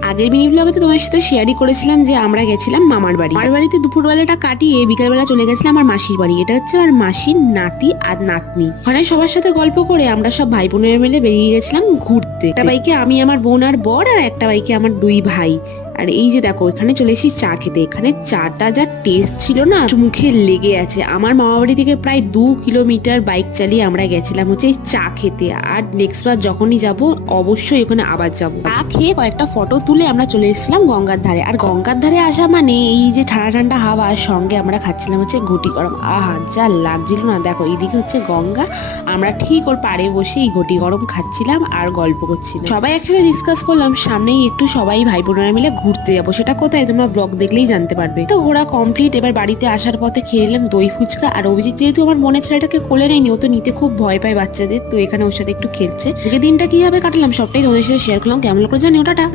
আগের মিনি ব্লগে তো তোমার সাথে শেয়ারই করেছিলাম যে আমরা গেছিলাম মামার বাড়ি। আমার বাড়িতে দুপুরবেলাটা কাটিয়ে বিকালবেলা চলে গেছিলাম আমার মাসির বাড়ি। এটা হচ্ছে আমার মাসির নাতি আর নাতনি। ওখানে সবার সাথে গল্প করে আমরা সব ভাই বোনের মিলে বেরিয়ে গেছিলাম ঘুরতে। একটা বাইকে আমি, আমার বোন আর বর, আর একটা বাইকে আমার দুই ভাই। আর এই যে দেখো এখানে চলে এসেছি চা খেতে। এখানে চাটা যা টেস্ট ছিল না, মুখে লেগে আছে। আমার মামা বাড়ি থেকে প্রায় 2 কিলোমিটার বাইক চালিয়ে আমরা গেছিলাম হচ্ছে এই চা খেতে। আর নেক্সট বার যখনই যাব অবশ্যই ওখানে আবার যাবো। চা খেয়ে কয়েকটা ফটো তুলে আমরা চলে এসেছিলাম গঙ্গার ধারে। আর গঙ্গার ধারে আসা মানে এই যে ঠান্ডা ঠান্ডা হাওয়া, আর সঙ্গে আমরা খাচ্ছিলাম হচ্ছে ঘটি গরম। আহা যা লাগছিল না। দেখো এইদিকে হচ্ছে গঙ্গা, আমরা ঠিক ওর পাড়ে বসে এই ঘটি গরম খাচ্ছিলাম আর গল্প করছিলাম। সবাই একসাথে ডিসকাস করলাম সামনেই একটু সবাই ভাই বোনেরা মিলে ঘুরতে যাবো। সেটা কোথায় তোমরা ব্লগ দেখলেই জানতে পারবে। তো ঘোরা কমপ্লিট। এবার বাড়িতে আসার পথে খেয়ে নিলাম দই ফুচকা। আর অভিজিৎ যেহেতু আমার বোনের ছেলেটাকে কোলে নেয়নি, ও তো নিতে খুব ভয় পায় বাচ্চাদের, তো এখানে ওর সাথে একটু খেলছে। দিনটা কিভাবে কাটলাম সবটাই তোমাদের সাথে শেয়ার করলাম। কেমন লাগলো জানি ওটা।